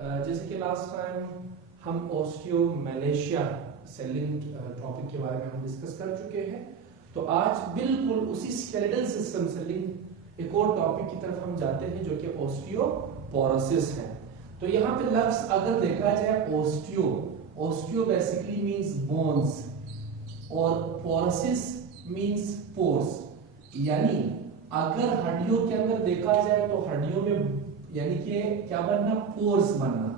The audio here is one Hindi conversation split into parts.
जैसे कि लास्ट टाइम हम ऑस्टियोमैलेशिया सेलिंग टॉपिक के बारे में हम डिस्कस कर चुके हैं, तो आज बिल्कुल उसी स्केलेटल सिस्टम से लिंक एक और टॉपिक की तरफ हम जाते हैं जो कि ऑस्टियोपोरोसिस है। तो यहाँ पे लफ्ज अगर देखा जाए ऑस्टियो बेसिकली मींस बोन्स और पोरोसिस मींस पोर्स, यानी अगर हड्डियों के अंदर देखा जाए तो हड्डियों में यानी कि क्या बनना, पोर्स बनना।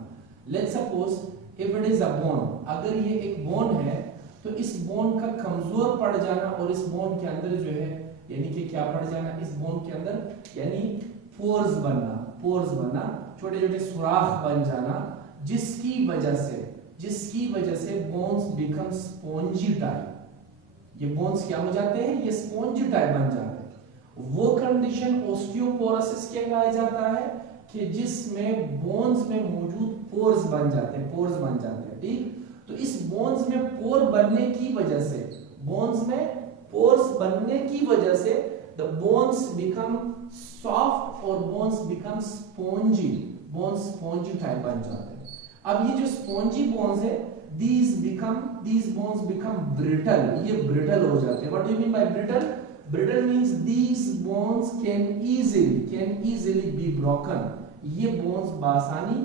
Let's suppose if it is a bone, अगर ये एक बोन है तो इस बोन का कमजोर पड़ जाना और इस बोन के अंदर जो है यानी कि क्या पड़ जाना, इस बोन के अंदर यानी पोर्स बनना, छोटे छोटे सुराख बन जाना, जिसकी वजह से बोन्स बिकम स्पॉन्जी टाइप। ये बोन्स क्या हो जाते हैं, ये स्पॉन्जी टाइप बन जाते हैं। वो कंडीशन ऑस्टियोपोरोसिस कहलाया जाता है कि जिसमें बोन्स में मौजूद पोर्स बन जाते हैं, ठीक। तो इस बोन्स में पोर्स बनने की वजह से द बोन्स बिकम सॉफ्ट और बोन्स बिकम स्पॉन्जी टाइप बन जाते हैं। अब ये जो स्पॉन्जी बोन्स है, these bones become brittle, ये brittle हो जाते हैं। What do you mean by brittle? Brittle means these bones can easily be broken. ये बोन्स बासानी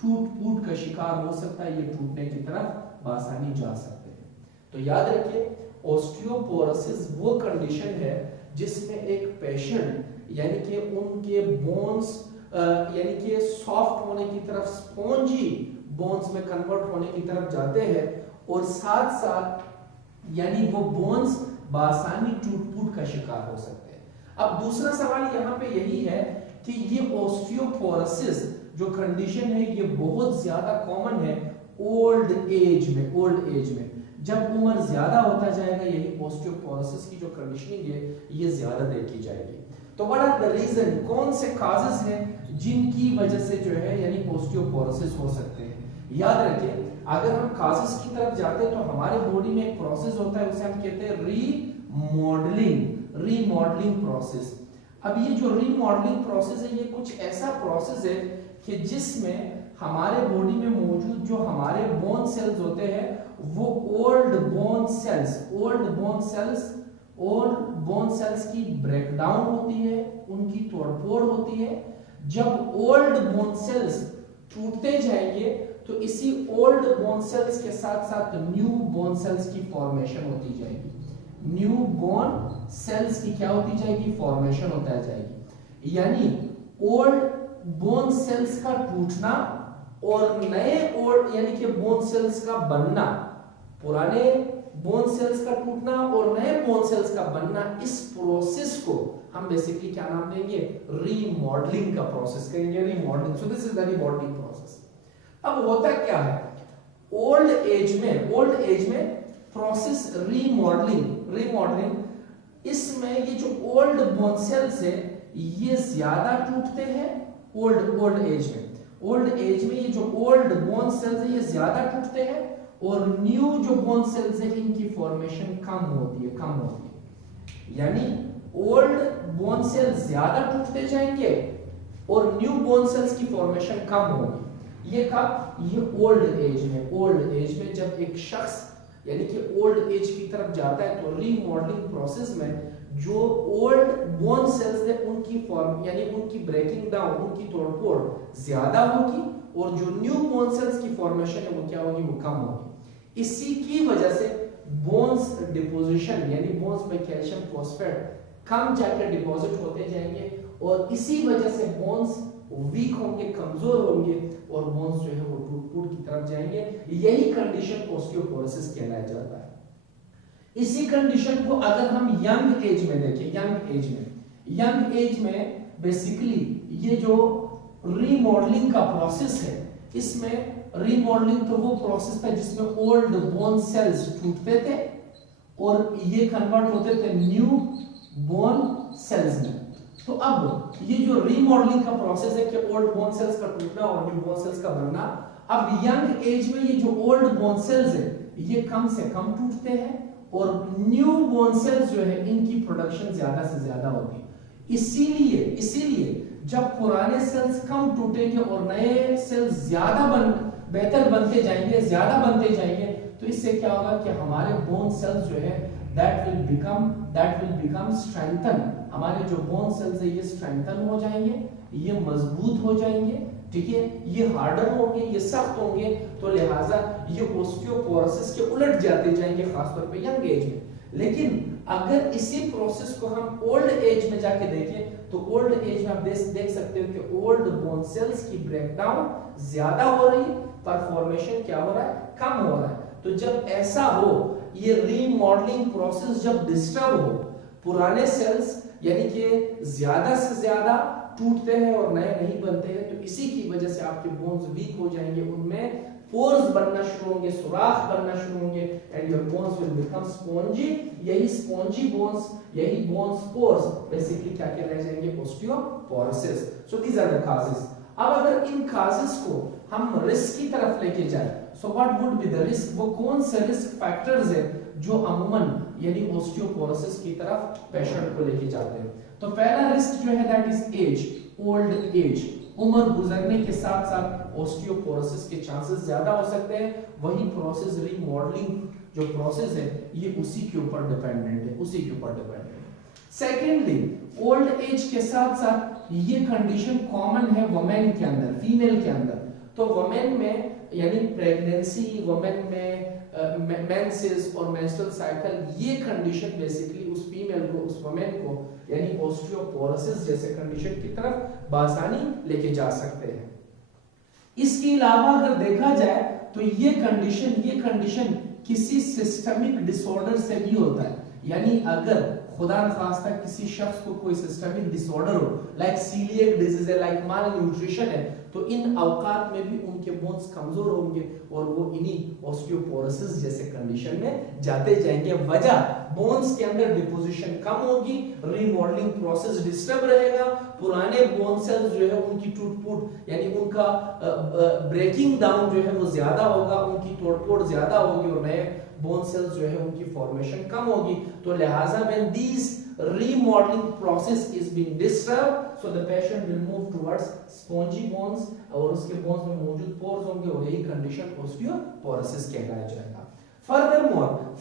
टूट का शिकार हो सकता है, ये टूटने की तरफ बासानी जा सकते हैं। तो याद रखिए, ऑस्टियोपोरोसिस वो कंडीशन है जिसमें एक पेशेंट यानी कि उनके बोन्स यानी कि सॉफ्ट होने की तरफ, स्पॉन्जी बोन्स में कन्वर्ट होने की तरफ जाते हैं और साथ साथ यानी वो बोन्स बासानी टूट का शिकार हो सकते हैं। अब दूसरा सवाल यहाँ पे यही है कि ये ऑस्टियोपोरोसिस जो कंडीशन है ये बहुत ज्यादा कॉमन है ओल्ड एज में। जब उम्र ज्यादा होता जाएगा यही ऑस्टियोपोरोसिस की जो कंडीशनिंग है ये ज्यादा देखी जाएगी। तो व्हाट आर द रीजन, कौन से काजेस हैं जिनकी वजह से जो है यानी ऑस्टियोपोरोसिस हो सकते हैं। याद रखिए, अगर हम काजेस की तरफ जाते हैं तो हमारे बॉडी में एक प्रोसेस होता है, उसे हम कहते हैं रीमॉडलिंग प्रोसेस। अब ये जो रीमॉडलिंग प्रोसेस है ये कुछ ऐसा प्रोसेस है कि जिसमें हमारे बॉडी में मौजूद जो हमारे बोन सेल्स होते हैं वो ओल्ड बोन सेल्स की ब्रेकडाउन होती है, उनकी तोड़फोड़ होती है। जब ओल्ड बोन सेल्स टूटते जाएंगे तो इसी ओल्ड बोन सेल्स के साथ साथ न्यू बोन सेल्स की फॉर्मेशन होती जाएगी। न्यू बोन सेल्स की क्या होती जाएगी, फॉर्मेशन होता जाएगी। यानी ओल्ड बोन सेल्स का टूटना और नए ओल्ड यानी कि बोन सेल्स का बनना, पुराने बोन सेल्स का टूटना और नए बोन सेल्स का बनना, इस प्रोसेस को हम बेसिकली क्या नाम देंगे, रीमॉडलिंग का प्रोसेस कहेंगे, remodelling. So this is the remodelling process. अब होता क्या है, ओल्ड एज में प्रोसेस रीमॉडलिंग, इसमें ये जो ओल्ड बोन सेल्स है ये ज्यादा टूटते हैं ओल्ड एज में ये जो ओल्ड बोन सेल्स है ये ज्यादा टूटते हैं और न्यू जो बोन सेल्स है इनकी फॉर्मेशन कम होती है। यानी ओल्ड बोन सेल्स ज्यादा टूटते जाएंगे और न्यू बोन सेल्स की फॉर्मेशन कम होगी। ये कब, ये ओल्ड एज में जब एक शख्स यानी कि ओल्ड एज की तरफ जाता है तो रीमॉडलिंग प्रोसेस में जो ओल्ड बोन सेल्स है उनकी फॉर्म यानी उनकी ब्रेकिंग डाउन, उनकी तोड़फोड़ ज्यादा होगी और जो न्यू बोन सेल्स की फॉर्मेशन है वो क्या होगी, वो कम होगी। इसी की वजह से बोन्स डिपोजिशन यानी बोन्स में कैल्शियम फॉस्फेट कम जाकर डिपॉजिट होते जाएंगे और इसी वजह से बोन्स वीक होंगे, कमजोर होंगे और बोन्स जो है वो टूट की तरफ जाएंगे। यही कंडीशन ऑस्टियोपोरोसिस कहलाया जाता है। इसी कंडीशन को अगर हम यंग एज में देखें, यंग एज में बेसिकली ये जो रीमॉडलिंग का प्रोसेस है, इसमें रीमॉडलिंग तो वो प्रोसेस था जिसमें ओल्ड बोन सेल्स टूटते थे और ये कन्वर्ट होते थे न्यू बोन सेल्स में। तो अब ये जो रीमॉडलिंग का प्रोसेस है कि ओल्ड बोन सेल्स का टूटना और न्यू बोन सेल्स का बनना, अब यंग एज में ये जो ओल्ड बोन सेल्स है ये कम से कम टूटते हैं और न्यू बोन सेल्स जो है इनकी प्रोडक्शन ज्यादा से ज्यादा होती है। इसीलिए जब पुराने सेल्स कम टूटेंगे और नए सेल्स बेहतर बनते जाएंगे, ज्यादा बनते जाएंगे, तो इससे क्या होगा कि हमारे बोन सेल्स जो है that will become strengthen। हमारे जो बोन सेल्स है ये स्ट्रेंथन हो जाएंगे, ये मजबूत हो जाएंगे, ठीक है, ये हार्डर होंगे, ये सख्त होंगे, तो लिहाजा ये ऑस्टियोपोरोसिस के उलट जाते जाएंगे, खासतौर पे यंग एज में। लेकिन अगर इसी प्रोसेस को हम ओल्ड एज में जाके देखें तो ओल्ड एज में आप देख सकते हो कि ओल्ड बोन सेल्स की ब्रेकडाउन ज्यादा हो रही है, पर फॉर्मेशन क्या हो रहा है, कम हो रहा है। तो जब ऐसा हो, ये रीमॉडलिंग प्रोसेस जब डिस्टर्ब हो, पुराने सेल्स यानी कि ज्यादा से ज्यादा टूटते हैं और नए नहीं बनते हैं, तो इसी की वजह से आपके बोन्स वीक हो जाएंगे, उनमें पोर्स बनना शुरू होंगे, सुराख बनना शुरू होंगे, and your bones will become spongy. यही स्पॉन्जी बोन्स, यही बोन्स पोर्स बेसिकली क्या रह जाएंगे, osteoporosis. So these are the causes. अब अगर इन कॉजेस को हम रिस्क की तरफ लेके जाए, so what would be the risk, वो कौन से रिस्क फैक्टर्स है जो अमूमन यानी ऑस्टियोपोरोसिस की तरफ पेशेंट को लेके जाते हैं। तो पहला रिस्क जो है that is age, old age. उम्र गुजरने के साथ साथ ऑस्टियोपोरोसिस के चांसेस ज्यादा हो सकते हैं। वही प्रोसेस रीमॉडलिंग जो प्रोसेस है ये उसी के ऊपर डिपेंडेंट है, उसी के ऊपर डिपेंडेंट है। सेकेंडली, ओल्ड एज के साथ साथ ये कंडीशन कॉमन है वुमेन के अंदर, फीमेल के अंदर। तो वुमेन में यानी प्रेगनेंसी, वुमेन में मेंसेस और मेंस्ट्रुअल साइकिल, ये कंडीशन बेसिकली उस फीमेल को, उस वुमेन को यानी ऑस्टियोपोरोसिस जैसे कंडीशन की तरफ बासानी लेके जा सकते हैं। इसके अलावा अगर देखा जाए तो ये कंडीशन किसी सिस्टमिक डिसऑर्डर से भी होता है। यानी अगर खुदा न खास्ता किसी शख्स को कोई सिस्टमिक डिसऑर्डर हो, लाइक सीलिएक डिजीज है, लाइक माल न्यूट्रिशन है, तो इन अवकात में भी उनके बोन्स कमजोर होंगे और वो इन्हीं ऑस्टियोपोरोसिस जैसे कंडीशन में जाते जाएंगे। वजह, बोन्स के अंदर डिपोजिशन कम होगी, रीमॉडलिंग प्रोसेस डिस्टर्ब रहेगा, पुराने बोन सेल्स जो है उनकी टूट-फूट यानी उनका ब्रेकिंग डाउन जो है वो ज्यादा होगा, उनकी तोड़-फोड़ ज्यादा होगी और नए बोन सेल्स जो है उनकी फॉर्मेशन कम होगी। तो लिहाजा when these remodeling process is being disturbed, so the patient will move towards spongy bones और उसके bones में मौजूद pores होंगे और यही condition osteoporosis कहलाया जाएगा।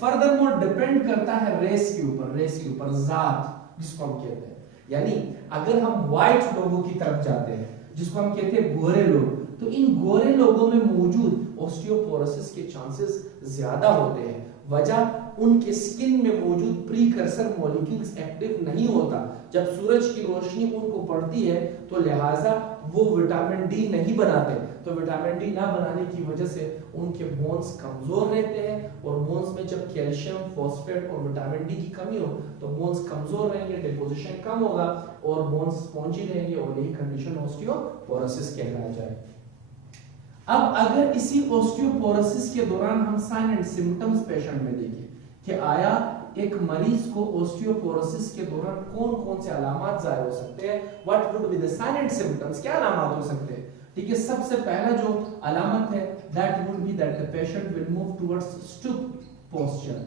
furthermore depend करता है रेस के ऊपर, जात जिसको हम कहते हैं। यानी अगर हम white लोगों की तरफ जाते हैं, जिसको हम कहते हैं गोरे लोग, तो इन गोरे लोगों में मौजूद ऑस्टियोपोरोसिस के चांसेस ज्यादा होते हैं। वजह, उनके स्किन में मौजूद प्रीकर्सर मॉलिक्यूल्स एक्टिव नहीं होता। जब सूरज की रोशनी उनको पड़ती है तो लिहाजा वो विटामिन डी नहीं बनाते, तो विटामिन डी ना बनाने की वजह से उनके बोन्स कमजोर रहते हैं और बोन्स में जब कैल्शियम, फॉस्फेट और विटामिन डी की कमी हो तो बोन्स कमजोर रहेंगे, डिपोजिशन कम होगा और बोन्स स्पॉन्जी रहेंगे और यही कंडीशन ऑस्टियोपोरोसिस कहलाया जाए। अब अगर इसी ऑस्टियोपोरोसिस के दौरान हम साइन एंड सिम्टम्स पेशेंट में देखें कि आया एक मरीज को ऑस्टियोपोरोसिस के दौरान कौन-कौन से अलामात जाहिर हो सकते हैं, what would be the sign and symptoms, क्या अलामात हो सकते हैं। ठीक है, सबसे पहला जो अलामत है that would be that the patient will move towards stoop posture,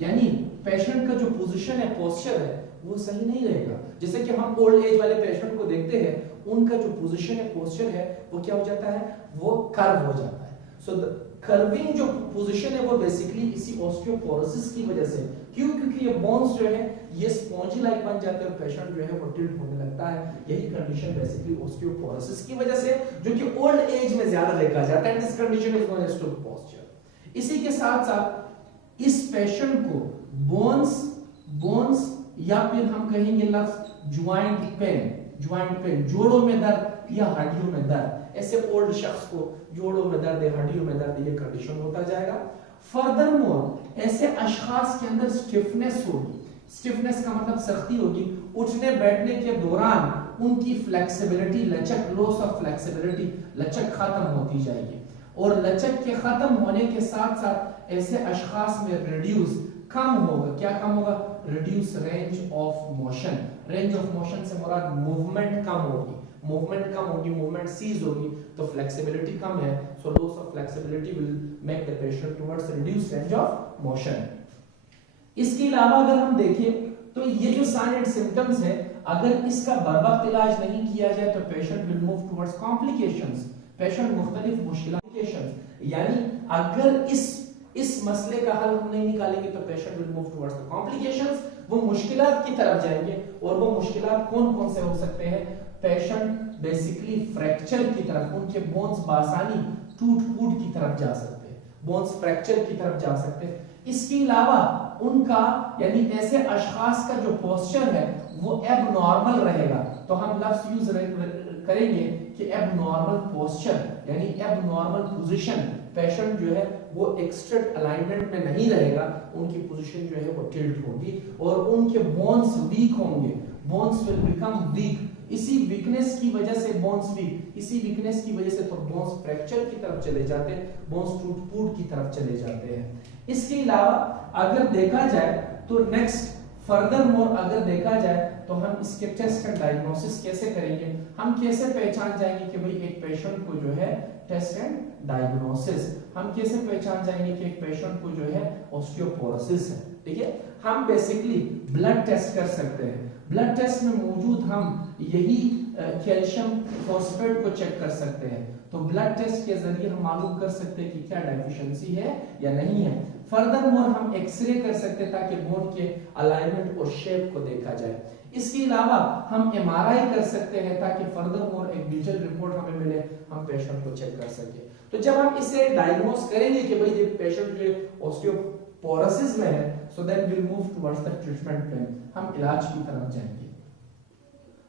यानी पेशेंट का जो पोजीशन है, पोस्चर है, वो सही नहीं रहेगा। जैसे कि हम ओल्ड एज वाले पेशेंट को देखते हैं, उनका जो पोजीशन है, पोस्चर है, वो क्या हो जाता है, वो कर्व हो जाता है। सो द कर्विंग जो पोजीशन है वो बेसिकली इसी ऑस्टियोपोरोसिस की वजह से, क्यों, क्योंकि ये बोन्स जो है ये स्पॉन्जी लाइक बन जाते हैं और पेशेंट जो है वो टिल्ट होने लगता है। यही कंडीशन बेसिकली ऑस्टियोपोरोसिस की वजह से, जो कि ओल्ड एज में ज्यादा देखा जाता है। This condition is known as stoop posture. इसी के साथ साथ इस पेशेंट को बोन्स या फिर हम कहेंगे लफ्ज ज्वाइंट पेन, जोड़ों में दर्द या हड्डियों में दर्द, ऐसे ओल्ड शख्स को जोड़ों में दर्द या हड्डियों में दर्द ये कंडीशन होता जाएगा। फर्दरमोर ऐसे अशखास के अंदर स्टिफनेस होगी, स्टिफनेस का मतलब सख्ती होगी, उठने बैठने के दौरान उनकी फ्लेक्सिबिलिटी, लचक, लॉस ऑफ फ्लेक्सिबिलिटी, लचक खत्म होती जाएगी और लचक के खत्म होने के साथ साथ ऐसे अशखास में रिड्यूस, कम होगा, क्या कम होगा, reduce range of motion. Range of motion से मुराद मूवमेंट कम होगी, मूवमेंट सीज होगी, तो फ्लेक्सिबिलिटी कम है, so loss of flexibility will make the patient towards reduce range of motion. इसके अलावा अगर हम देखें तो ये जो साइन एंड सिम्टम्स है, अगर इसका बर वक्त इलाज नहीं किया जाए तो patient will move towards complications, patient मुख्तलिफ मुश्किलात, यानी अगर इस मसले का हल हम नहीं निकालेंगे तो patient will move towards the complications, वो मुश्किलात की तरफ जाएंगे। और वो मुश्किलात कौन कौन से हो सकते हैं? पेशेंट बेसिकली फ्रैक्चर की तरफ, उनके बोन्स बासानी टूट फूट की तरफ जा सकते हैं, बोन्स फ्रैक्चर की तरफ जा सकते हैं। इसके अलावा उनका यानी ऐसे अशखास का जो पोस्चर है वो एबनॉर्मल रहेगा, तो हम लफ्ज यूज करेंगे कि एबनॉर्मल पोस्चर यानी एबनॉर्मल पोजीशन, पेशेंट जो है वो एक्सट्रेट अलाइनमेंट में नहीं रहेगा, उनकी पोजीशन जो है वो टिल्ट होगी और उनके बोन्स वीक होंगे, बोन्स विल बिकम वीक। इसी वीकनेस की वजह से बोन्स वीक, इसी वीकनेस की वजह से तो बोन्स फ्रैक्चर की तरफ चले जाते हैं, बोन्स टूट फूट की तरफ चले जाते हैं। इसके अलावा अगर देखा जाए तो नेक्स्ट फर्दर मोर अगर देखा जाए तो हम इसके टेस्ट एंड डायग्नोसिस कैसे करेंगे, हम कैसे पहचान जाएंगे कि भाई एक पेशेंट को जो है टेस्ट एंड डायग्नोसिस, हम कैसे पहचान जाएंगे कि एक पेशेंट को जो है ऑस्टियोपोरोसिस है। ठीक है, हम बेसिकली ब्लड टेस्ट कर सकते हैं। ब्लड टेस्ट में मौजूद हम यही कैल्शियम फॉस्फेट को चेक कर सकते हैं, तो ब्लड टेस्ट के जरिए हम मालूम कर सकते हैं कि क्या डेफिशिएंसी है या नहीं है। फर्दर मोर हम एक्सरे कर सकते हैं ताकि बोन के अलाइनमेंट और शेप को देखा जाए। इसके अलावा हम एमआरआई कर सकते हैं ताकि फर्दर मोर एक डिटेल रिपोर्ट हमें मिले, हम पेशेंट को चेक कर सके। तो जब हम इसे डायग्नोस करेंगे कि भाई ये पेशेंट जो ऑस्टियोपोरोसिस में है, so then will move towards the treatment plan, हम इलाज की तरफ जाएंगे।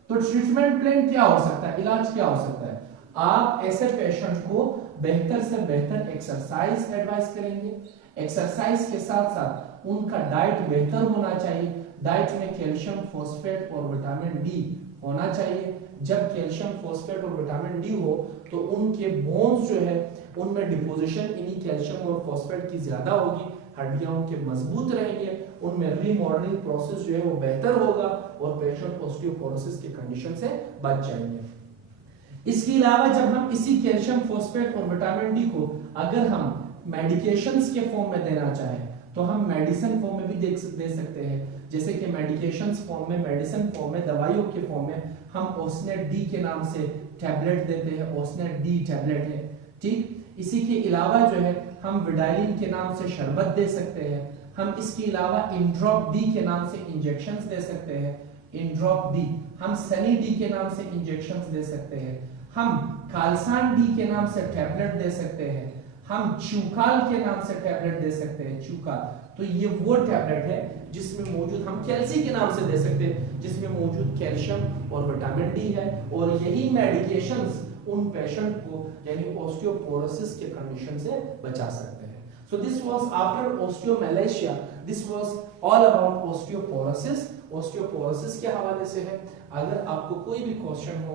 तो ट्रीटमेंट प्लान क्या हो सकता है, इलाज क्या हो सकता है? आप ऐसे पेशेंट को बेहतर से बेहतर एक्सरसाइज एडवाइस करेंगे, एक्सरसाइज के साथ साथ उनका डाइट बेहतर होना चाहिए, डाइट में कैल्शियम फॉस्फेट और विटामिन डी होना चाहिए। जब कैल्शियम फॉस्फेट और विटामिन डी हो तो उनके बोन्स जो है उनमें डिपोजिशन इन्हीं कैल्शियम और फॉस्फेट की ज्यादा होगी, हड्डियां उनके मजबूत रहेंगे, उनमें रीमॉडलिंग प्रोसेस जो है वो बेहतर होगा और पेशेंट ऑस्टियोपोरोसिस की कंडीशन से बच जाएंगे। इसके अलावा जब हम इसी कैल्शियम फॉस्फेट और विटामिन डी को अगर हम मेडिकेशंस के फॉर्म में देना चाहें तो हम मेडिसिन फॉर्म में भी दे सकते हैं, जैसे कि मेडिकेशंस फॉर्म में, मेडिसिन फॉर्म में, दवाइयों के फॉर्म में हम ओस्नेट डी के नाम से टैबलेट देते हैं, ओस्नेट डी टैबलेट है। ठीक, इसी के अलावा जो है हम विडाइलिन के नाम से शरबत दे सकते हैं, हम इसके अलावा इंड्रॉप डी के नाम से इंजेक्शंस दे सकते हैं, इंड्रॉप डी, हम सनी डी के नाम से इंजेक्शंस दे सकते हैं, हम खालसान डी के नाम से टैबलेट दे सकते हैं, हम च्यूकाल के नाम से टैबलेट दे सकते हैं, च्यूकाल। तो ये वो टैबलेट है जिसमें मौजूद, हम कैल्सी के नाम से दे सकते हैं जिसमें मौजूद कैल्शियम और विटामिन डी है, और यही मेडिकेशंस उन पेशेंट को यानी ऑस्टियोपोरोसिस के कंडीशन से बचा सकते हैं। So this was after osteomalacia, this was all about osteoporosis. Osteoporosis के हवाले से है। अगर आपको कोई भी क्वेश्चन हो,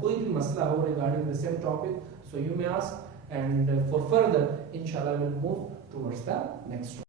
कोई भी मसला हो regarding the same topic, so you may ask, and for further inshallah we'll move towards the next one.